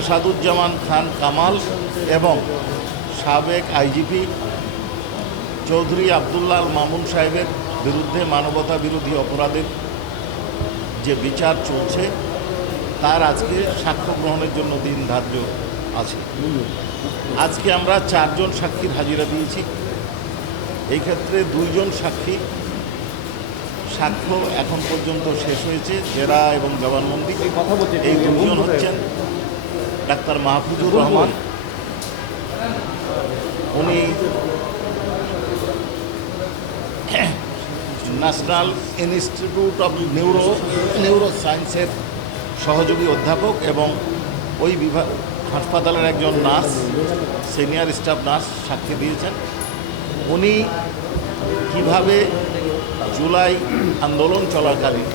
আসাদুজ্জামান খান কামাল এবং সাবেক আইজিপি চৌধুরী আবদুল্লাহ মামুন সাহেবের বিরুদ্ধে মানবতা বিরোধী অপরাধের যে বিচার চলছে, তার আজকে সাক্ষ্য গ্রহণের জন্য দিন ধার্য আছে। আজকে আমরা চারজন সাক্ষীর হাজিরা দিয়েছি। এই ক্ষেত্রে দুইজন সাক্ষী। সাক্ষ্য এখন পর্যন্ত শেষ হয়েছে, জেরা এবং জবানবন্দি। এই দুজন হচ্ছেন ডাক্তার মাহফুজুর রহমান। উনি national institute of neuro neuro সায়েন্সের সহযোগী অধ্যাপক এবং ওই বিভাগ হাসপাতালের একজন নার্স, সিনিয়র স্টাফ নার্স সাক্ষী দিয়েছেন। উনি কীভাবে জুলাই আন্দোলন চলাকালীন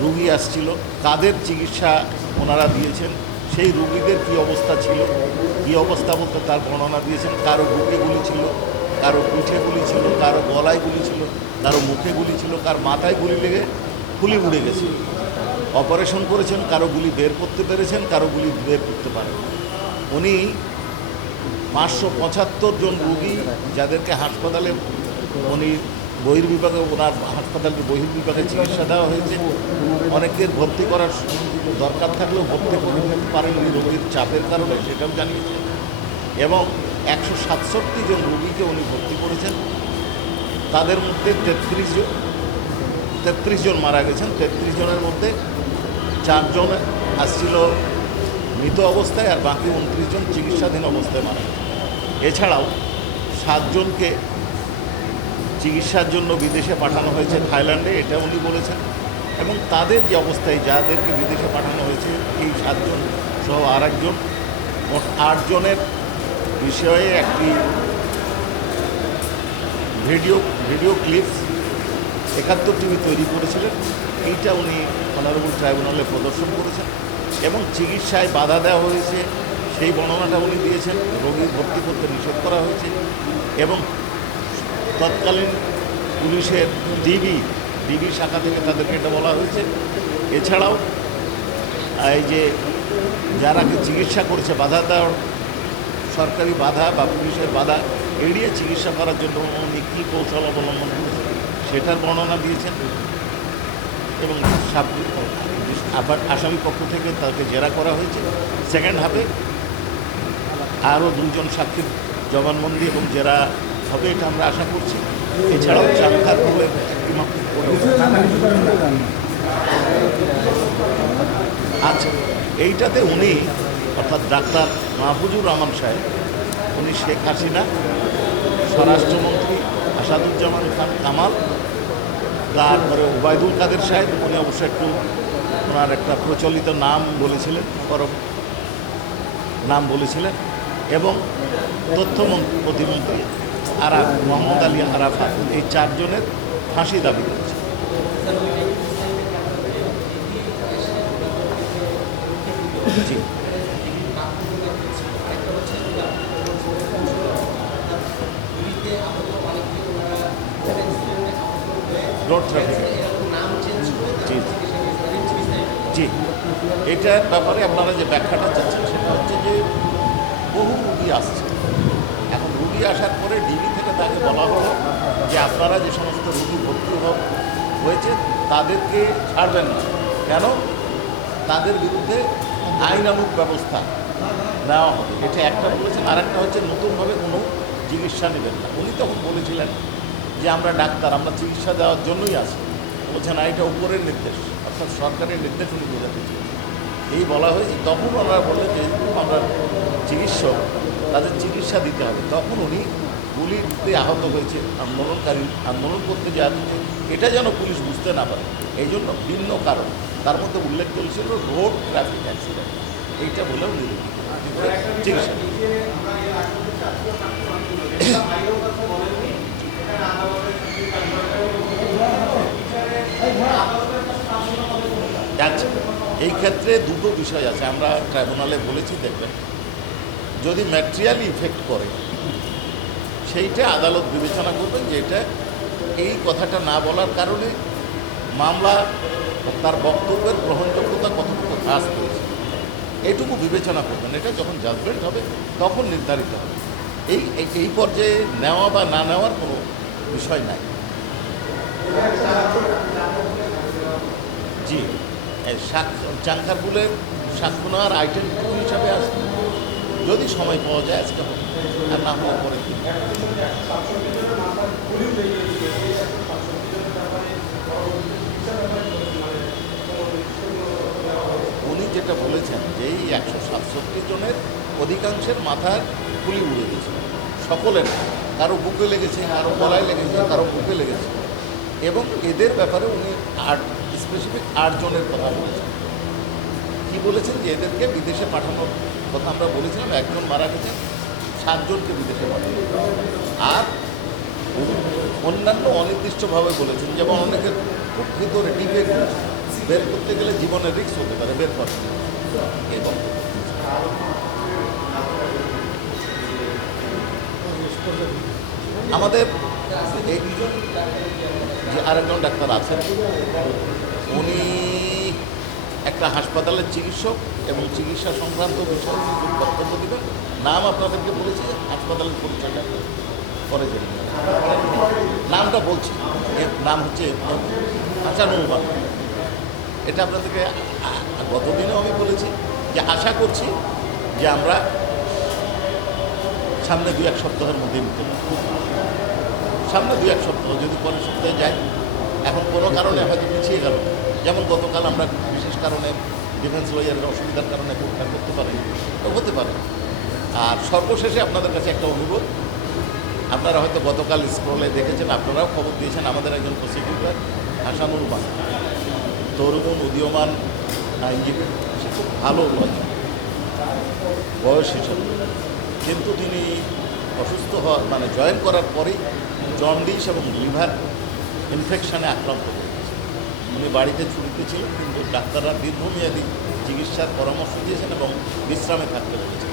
রুগী আসছিল, কাদের চিকিৎসা ওনারা দিয়েছেন সেই রুগীদের কি অবস্থা ছিল? কি অবস্থা বলতে তার বর্ণনা দিয়েছেন। কারও বুকে গুলি ছিল, কারও পিঠে গুলি ছিল, কারও গলায় গুলি ছিল, কারও মুখে গুলি ছিল, কার মাথায় গুলি লেগে ফুলি উড়ে গেছে। অপারেশন করেছেন, কারও গুলি বের করতে পেরেছেন, কারও গুলি বের করতে পারেন। উনি পাঁচশো পঁচাত্তর জন রুগী যাদেরকে হাসপাতালে উনি বহির্বিভাগে, ওনার হাসপাতালের বহির্বিভাগে চিকিৎসা দেওয়া হয়েছে। অনেকের ভর্তি করার দরকার থাকলেও ভর্তি করতে পারেননি রোগীর চাপের কারণে, সেটাও জানিয়েছেন এবং একশো সাতষট্টি জন রোগীকে উনি ভর্তি করেছেন। তাদের মধ্যে তেত্রিশ জন তেত্রিশ জন মারা গেছেন। তেত্রিশ জনের মধ্যে চারজন আসছিল মৃত অবস্থায় আর বাকি উনত্রিশ জন চিকিৎসাধীন অবস্থায় মারা গেছে এছাড়াও সাতজনকে চিকিৎসার জন্য বিদেশে পাঠানো হয়েছে থাইল্যান্ডে, এটা উনি বলেছেন। এবং তাদের যে অবস্থায় যাদেরকে বিদেশে পাঠানো হয়েছে, এই সাতজন সহ আর একজন মোট আটজনের বিষয়ে একটি video video clips Ekattor TV তৈরি করেছিলেন। এইটা উনি অনারেবল ট্রাইব্যুনালে প্রদর্শন করেছেন এবং চিকিৎসায় বাধা দেওয়া হয়েছে। সেই বর্ণনাটা উনি দিয়েছেন, রোগী ভর্তি করতে নিষেধ করা হয়েছে এবং তৎকালীন পুলিশের ডিবি ডিবি শাখা থেকে তাদেরকে এটা বলা হয়েছে। এছাড়াও, এই যে যারা চিকিৎসা করছে, বাধা দেওয়ার সরকারি বাধা বা পুলিশের বাধা এড়িয়ে চিকিৎসা করার জন্য উনি কী কৌশল অবলম্বন করেছেন সেটার বর্ণনা দিয়েছেন এবং আবার আসামি পক্ষ থেকে তাকে জেরা করা হয়েছে। সেকেন্ড হাফে আরও দুজন সাক্ষীর জবানবন্দি এবং জেরা হবে এটা আমরা আশা করছি। এছাড়াও চালকার হলে আচ্ছা এইটাতে উনি, অর্থাৎ ডাক্তার মাহফুজুর রহমান সাহেব, উনি শেখ হাসিনা, স্বরাষ্ট্রমন্ত্রী আসাদুজ্জামান খান কামাল, তারপরে ওবায়দুল কাদের সাহেব, উনি অবশ্য একটু ওনার একটা প্রচলিত নাম বলেছিলেন, পরম নাম বলেছিলেন, এবং তথ্য মন- প্রতিমন্ত্রী আরাফ মোহাম্মদ আলী আরাফাত, এই চারজনের ফাঁসি দাবি করেছে জি। রোড জি জি। এটার ব্যাপারে আপনারা যে ব্যাখ্যাটা চাচ্ছেন সেটা হচ্ছে যে বহু রুগী আসছে। এখন রুগী আসার পরে ডিবি থেকে তাকে বলা হলো যে আপনারা যে সমস্ত রুগী ভর্তি হয়েছে তাদেরকে ছাড়বেন না। কেন? তাদের বিরুদ্ধে আইনানুগ ব্যবস্থা নেওয়া হবে। এটা একটা বলেছেন আর একটা হচ্ছে নতুনভাবে কোনো চিকিৎসা নেবেন না। উনি তখন বলেছিলেন যে আমরা ডাক্তার, আমরা চিকিৎসা দেওয়ার জন্যই আসি বলছেন, না, এটা উপরের নির্দেশ, অর্থাৎ সরকারের নির্দেশ উনি বোঝাতে এই বলা হয়েছে, তখন ওনারা বললেন যে আমরা চিকিৎসক, তাদের চিকিৎসা দিতে হবে। তখন উনি গুলিতে আহত হয়েছে, আন্দোলনকারী, আন্দোলন করতে যে আসছে এটা যেন পুলিশ বুঝতে না পারে। এই জন্য ভিন্ন কারণ। তার মধ্যে উল্লেখ করেছিল রোড ট্রাফিক অ্যাক্সিডেন্ট। এইটা বলেও নিরূপিত আছে। আচ্ছা এই ক্ষেত্রে দুটো বিষয় আছে। আমরা ট্রাইব্যুনালে বলেছি, দেখবেন, যদি ম্যাটেরিয়াল ইফেক্ট করে, সেইটা আদালত বিবেচনা করবেন যে এটা এই কথাটা না বলার কারণে মামলা তার বক্তব্যের গ্রহণযোগ্যতা কতটুকু হ্রাস পেয়েছে, এটুকু বিবেচনা করবেন। এটা যখন জাজমেন্ট হবে, তখন নির্ধারিত হবে। এই, এই- পর্যায়ে নেওয়া বা না নেওয়ার কোনো বিষয় নাই। জি চাঙ্কারপুলের সাক্ষ্য নেওয়ার আইটেম টু হিসাবে আসবে। যদি সময় পাওয়া যায়, আজকে আর না হলে পরে। উনি যেটা বলেছেন যে এই একশো সাতষট্টি জনের অধিকাংশের মাথার গুলি উড়ে গেছে। সকলের। কারও বুকে লেগেছে, কারও গলায় লেগেছে, কারও বুকে লেগেছে। এবং এদের ব্যাপারে উনি আট স্পেসিফিক আট জনের কথা বলেছেন। কি বলেছেন যে এদেরকে বিদেশে পাঠানোর কথা আমরা বলেছিলাম, একজন মারা গেছেন, সাতজনকে বিদেশে পাঠানো আর অন্যান্য অনির্দিষ্টভাবে বলেছেন যেমন অনেকের ভিতরে ডিপে বের করতে গেলে জীবনের রিস্ক হতে পারে, বের করা। এবং আমাদের যে আরেকজন ডাক্তার আছেন, উনি একটা হাসপাতালের চিকিৎসক এবং চিকিৎসা সংক্রান্ত বিষয়ে বক্তব্য দেবেন। নাম আপনাদেরকে বলেছি, হাসপাতালের পরিচয়টা। পরে নেবেন। নামটা বলছি। এর নাম হচ্ছে হক এটা আপনাদেরকে গতদিনেও আমি বলেছি যে আশা করছি যে আমরা সামনে দু এক সপ্তাহের মধ্যে নিতে সামনে দু এক সপ্তাহ, যদি পরের সপ্তাহে যাই, এখন কোনো কারণে হয়তো পিছিয়ে গেল। যেমন গতকাল আমরা বিশেষ কারণে ডিফেন্স লয়ারের অসুবিধার কারণে কোর্টটা করতে পারি হতে পারে। আর সর্বশেষে আপনাদের কাছে একটা অনুরোধ আপনারা হয়তো গতকাল স্ক্রলে দেখেছেন, আপনারাও খবর দিয়েছেন, আমাদের একজন প্রসিকিউটর হাসানুল বান তরুণ উদীয়মান আইনজীবী, সে খুব ভালো বয়স হিসেবে। কিন্তু তিনি অসুস্থ হওয়ার মানে জয়েন করার পরেই জন্ডিস এবং লিভার ইনফেকশানে আক্রান্ত হয়েছে উনি বাড়িতে ছুটিতে ছিলেন কিন্তু ডাক্তাররা দীর্ঘমেয়াদী চিকিৎসার পরামর্শ দিয়েছেন এবং বিশ্রামে থাকতে বলেছেন।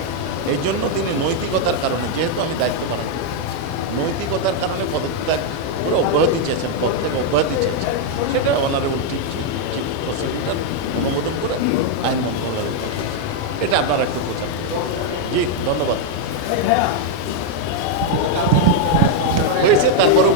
এই জন্য তিনি নৈতিকতার কারণে, যেহেতু আমি দায়িত্ব পালন নৈতিকতার কারণে পদত্যাগ করে অব্যাহতি চেয়েছেন পদ থেকে অব্যাহতি চেয়েছেন। সেটা অনারেবল ঠিক প্রসিকিউটর অনুমোদন করে আইন মন্ত্রণালয়ের এটা আপনারা একটু বোঝান। জি, ধন্যবাদ। হয়েছে, তারপরেও